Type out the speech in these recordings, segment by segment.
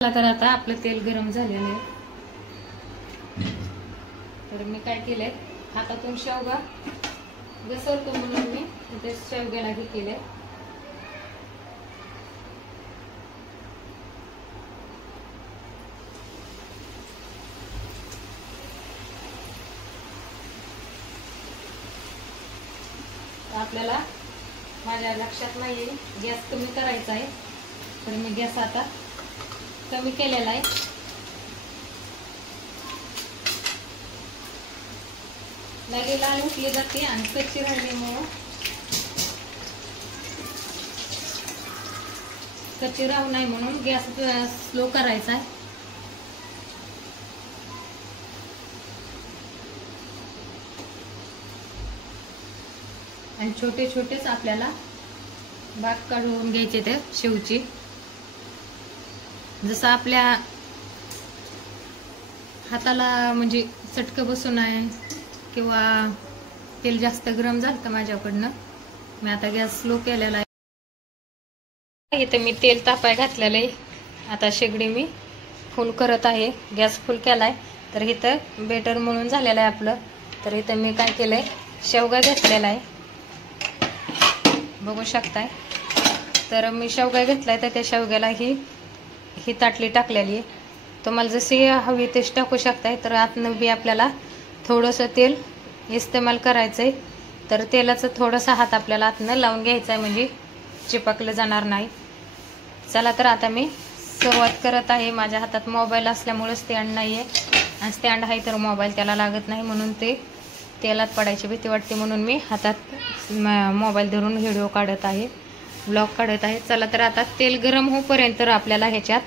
तर आता आपलं तेल गरम झालेलं आहे। तर मी काय केलंय, हातातून शेवगा घसरतो म्हणून मी ते शेवग्याला हे केलंय। आपल्याला माझ्या लक्षात नाहीये गॅस कमी करायचा आहे, तर मी गॅस आता कमी केलेला आहे। लगे लाल उठली जाते आणि कच्ची राहिल्यामुळे कच्ची राहू नये म्हणून गॅस स्लो करायचा आहे। आणि छोटे छोटेच आपल्याला भाग काढून घ्यायचे ते शेवची। जसं आपल्या हाताला म्हणजे चटकं बसू नये किंवा तेल जास्त गरम झालं का माझ्याकडनं, मी आता गॅस स्लो केलेला आहे। इथे मी तेल तापाय घातलेलं आहे। आता शेगडी मी फुल करत आहे, गॅस फुल केलाय। तर इथं बेटर मळून झालेलं आहे आपलं। तर इथं मी काय केलंय, शेवगा घेतलेला आहे, बघू शकताय। तर मी शेवगा घेतलाय, तर त्या शेवग्याला ही ताटली टाकलेली आहे। तुम्हाला जशी हवी तशी टाकू शकताय। तर आतनं बी आपल्याला थोडंसं तेल इस्तेमाल करायचंय। तर तेलाचं थोडंसं हात आपल्याला आतनं लावून घ्यायचं आहे, म्हणजे चिपकलं जाणार नाही। चला तर आता मी सुरुवात करत आहे। माझ्या हातात मोबाईल असल्यामुळे स्टँड नाहीये, आणि स्टँड आहे तर मोबाईल त्याला लागत नाही, म्हणून ते तेलात पडायची भीती वाटते, म्हणून मी हातात मोबाईल धरून व्हिडिओ काढत आहे, ब्लॉग काढत आहे। चला तर आता तेल गरम होईपर्यंत आपल्याला ह्याच्यात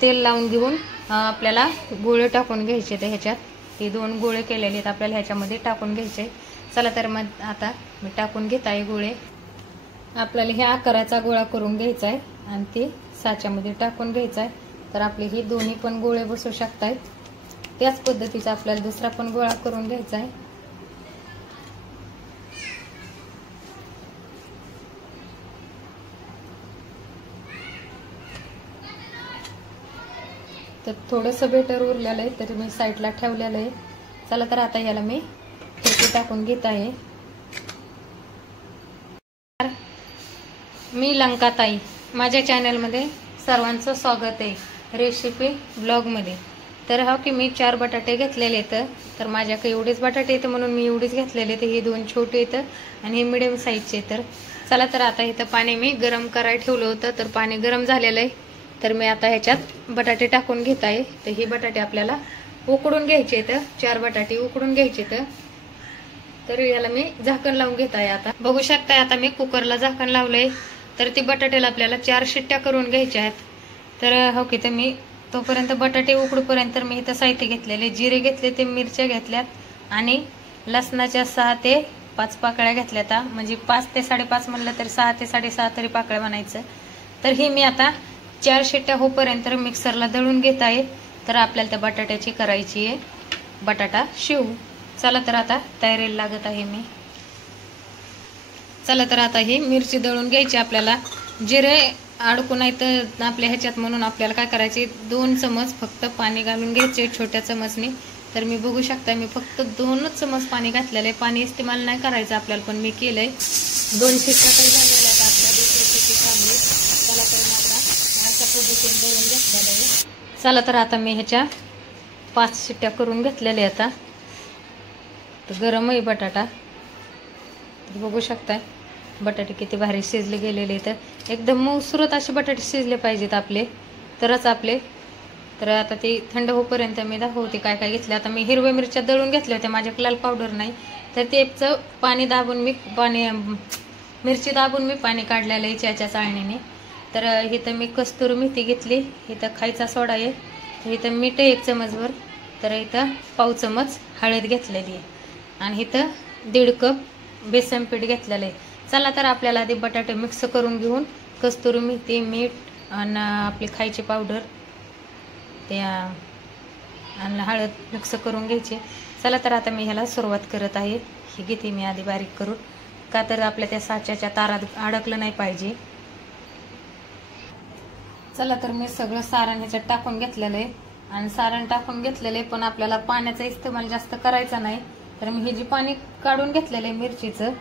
तेल लावून घेऊन आपल्याला गोळे टाकून घ्यायचे। तर ह्याच्यात हे 2 गोळे केलेले आहेत, आपल्याला ह्याच्यामध्ये टाकून घ्यायचे। चला तर मग आता मी टाकून घेत आहे गोळे। आपल्याला ह्या आकाराचा गोळा करून घ्यायचा आहे आणि ते साच्यामध्ये टाकून घ्यायचा आहे। तर आपले हे दोन्ही पण गोळे बसू शकतात। त्याच पद्धतीचा आपल्याला दुसरा पण गोळा करून घ्यायचा आहे। तर थोडंसं बेटर उरलेलं आहे, तर मी साईडला ठेवलेलं आहे। चला तर आता याला मी ठेची टाकून घेत आहे। मी लंकाताई, माझ्या चॅनलमध्ये सर्वांचं स्वागत आहे, रेसिपी ब्लॉगमध्ये। तर हा की मी 4 बटाटे घेतलेले आहेत। तर माझ्याकडे एवढेच बटाटे आहेत म्हणून मी एवढेच घेतलेले आहेत। हे 2 छोटे आहेत आणि हे मिडियम साईजचे। तर चला तर आता इथं पाणी मी गरम करायला ठेवलं होतं, तर पाणी गरम झालेलं आहे। तर मी आता ह्याच्यात बटाटे टाकून घेत आहे। तर हे बटाटे आपल्याला उकडून घ्यायचे आहेत, 4 बटाटे उकडून घ्यायचे। तर याला मी झाकण लावून घेत आहे। आता बघू शकताय, आता मी कुकरला झाकण लावलंय। तर ती बटाट्याला आपल्याला 4 शिट्ट्या करून घ्यायच्या आहेत। तर हो की तर मी तोपर्यंत बटाटे उकडूपर्यंत मी इथं साहित्य घेतलेले, जिरे घेतले, ते मिरच्या घेतल्यात, आणि लसणाच्या 6 ते 5 पाकळ्या घेतल्यात। म्हणजे 5 ते 5.5 म्हणलं तर 6 ते 6.5 तरी पाकळ्या म्हणायचं। तर ही मी आता 4 शिट्ट्या होईपर्यंत मिक्सरला दळून घेत आहे। तर आपल्याला त्या बटाट्याची करायची आहे बटाटा शेव। चला तर आता तयारीला लागत आहे मी। चला तर आता ही मिरची दळून घ्यायची आपल्याला। जिरे अडकू नाही तर आपल्या ह्याच्यात, म्हणून आपल्याला काय करायचे, 2 चमच फक्त पाणी घालून घ्यायचे छोट्या चमचनी। तर मी बघू शकता, मी फक्त 2च चमच पाणी घातलेलं आहे, पाणी इस्तेमाल नाही करायचं आपल्याला, पण मी केलंय। 2 शिट्ट्या काही झालेल्या आहेत आपल्या, दुसरी शिट्टी थांबली। चला तर आता अशा पद्धतीने दळून घेतलेलं आहे। चला तर आता मी ह्याच्या 5 शिट्ट्या करून घेतलेल्या आता। तर गरम आहे बटाटा, तर बघू शकताय बटाटे किती भारी शिजले गेलेले। तर एकदम मऊसुरत असे बटाटे शिजले पाहिजेत आपले, तरच आपले। तर आता ते थंड होईपर्यंत मी दाखवते काय काय घेतलं। आता मी हिरव्या मिरच्या दळून घेतल्या होत्या, माझ्याकडे लाल पावडर नाही। तर तेचं पाणी दाबून मी मिरची दाबून मी पाणी काढलेलं आहे च्याच्या चाळणीने। तर इथं मी कस्तुरी मेथी घेतली, इथं खायचा सोडा आहे, इथं मीठ 1 चमचभर, तर इथं पाव चमच हळद घेतलेली आहे, आणि इथं 1.5 कप बेसन पीठ घेतलेलं आहे। चला तर आपल्याला आधी बटाटे मिक्स करून घेऊन कस्तुरी मेथी, मीठ आणि आपली खायची पावडर, ते आणि हळद मिक्स करून घ्यायची। चला तर आता मी ह्याला सुरुवात करत आहे। ही घेते मी आधी बारीक करून, का तर आपल्या त्या साच्याच्या तारात अडकलं नाही पाहिजे। चला तर मी सगळं सारण ह्याच्यात टाकून घेतलेलं आहे आणि सारण टाकून घेतलेलं आहे, पण आपल्याला पाण्याचा इस्तेमाल जास्त करायचा नाही. तर मी हे जे पाणी काढून घेतलेलं आहे मिरचीचं,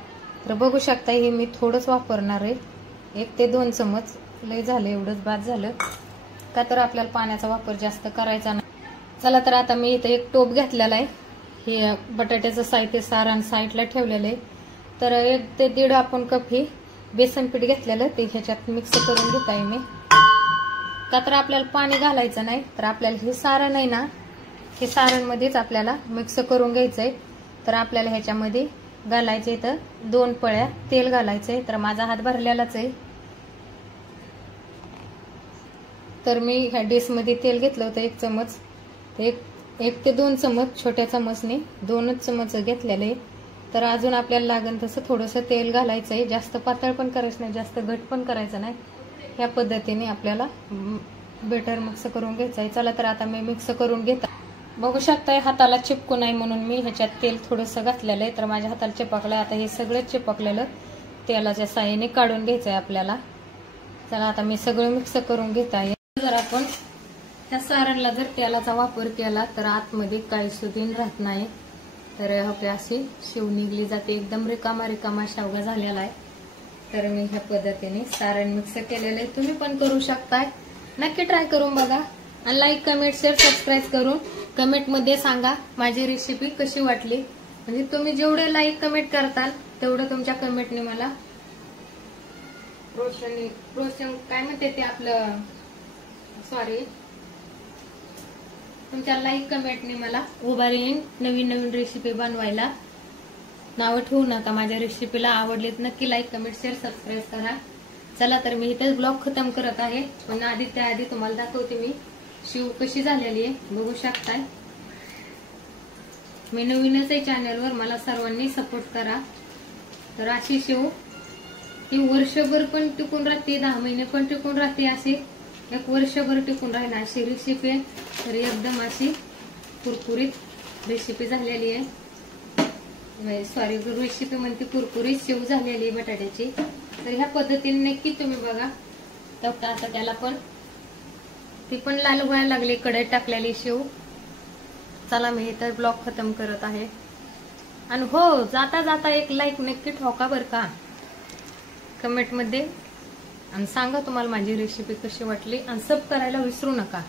तर बघू शकता हे मी थोडंच वापरणार आहे, 1 ते 2 चमच. लय झालं, एवढंच बाद झालं का, तर आपल्याला पाण्याचा वापर जास्त करायचा नाही. चला तर आता मी इथं एक टोप घेतलेला आहे, हे बटाट्याचं साहित्य सारण साईडला ठेवलेलं आहे. तर 1 ते 1.5 आपण कप हे बेसन पीठ घेतलेलं ते ह्याच्यात मिक्स करून घेत आहे मी. का तर आपल्याला पाणी घालायचं नाही, तर आपल्याला हे सारण आहे ना, हे सारणमध्येच आपल्याला मिक्स करून घ्यायचंय. तर आपल्याला ह्याच्यामध्ये घालायचंय तर 2 पळ्या तेल घालायचंय. तर माझा हात भरलेलाच आहे, तर मी ह्या डिशमध्ये तेल घेतलं होतं 1 चमच. 1 ते 2 चमच, छोट्या चमचने 2च चमच घेतलेले. तर अजून आपल्याला लागेल तसं थोडंसं तेल घालायचंय. जास्त पातळ पण करायचं नाही, जास्त घट पण करायचं नाही. ह्या पद्धतीने आपल्याला बेटर मिक्स करून घ्यायचं आहे. चला तर आता मी मिक्स करून घेते. बघू शकताय हाताला चिपकू नाही म्हणून मी ह्याच्यात तेल थोडंसं घातलेलं आहे. तर माझ्या हाताला चिपकलंय. आता हे सगळं चिपकलेलं तेलाच्या साहाय्याने काढून घ्यायचं आहे आपल्याला. चला आता मी सगळं मिक्स करून घेत आहे. जर आपण ह्या सारणला जर तेलाचा वापर केला तर आतमध्ये काही सुद्धा राहत नाही. तर अशी शेव निघली जाते, एकदम रिकामा शेवगा झालेला आहे. तर मी ह्या पद्धतीने सारण मिक्स केलेलं आहे. तुम्ही पण करू शकताय, नक्की ट्राय करून बघा. आणि लाईक, कमेंट, शेअर, सबस्क्राईब करून कमेंटमध्ये सांगा माझी रेसिपी कशी वाटली. म्हणजे तुम्ही जेवढे लाईक कमेंट करताल तेवढं तुमच्या कमेंटने मला प्रोत्साहन काय म्हणते ते आपलं, सॉरी, तुमच्या लाईक कमेंटने मला उभा राहीन नवीन रेसिपी बनवायला. नाव ठेवू नका माझ्या रेसिपीला. आवडलीत नक्की लाईक, कमेंट, शेअर, सबस्क्राईब करा. चला तर मी इथेच ब्लॉग खतम करत आहे, पण त्याआधी तुम्हाला दाखवते मी शेव कशी झालेली आहे. बघू शकताय, मी नवीनच आहे चॅनलवर, मला सर्वांनी सपोर्ट करा. तर अशी शेव ही वर्षभर पण टिकून राहते, 10 महिने पण टिकून राहते, अशी 1 वर्षभर टिकून राहील अशी रेसिपी आहे. तर एकदम अशी कुरकुरीत रेसिपी झालेली आहे. सॉरी, रेसिपी म्हणते कुरकुरीत शेव झालेली आहे बटाट्याची. तर ह्या पद्धतीने नक्की तुम्ही बघा. तर आता त्याला पण ती पण लाल व्हायला लागली कढईत टाकलेली शेव. चला मी इथं ब्लॉग खतम करत आहे. आणि हो, जाता जाता एक लाईक नक्की ठोका बरं का कमेंट मध्ये, आणि सांगा तुम्हाला माझी रेसिपी कशी वाटली, आणि सब करायला विसरू नका.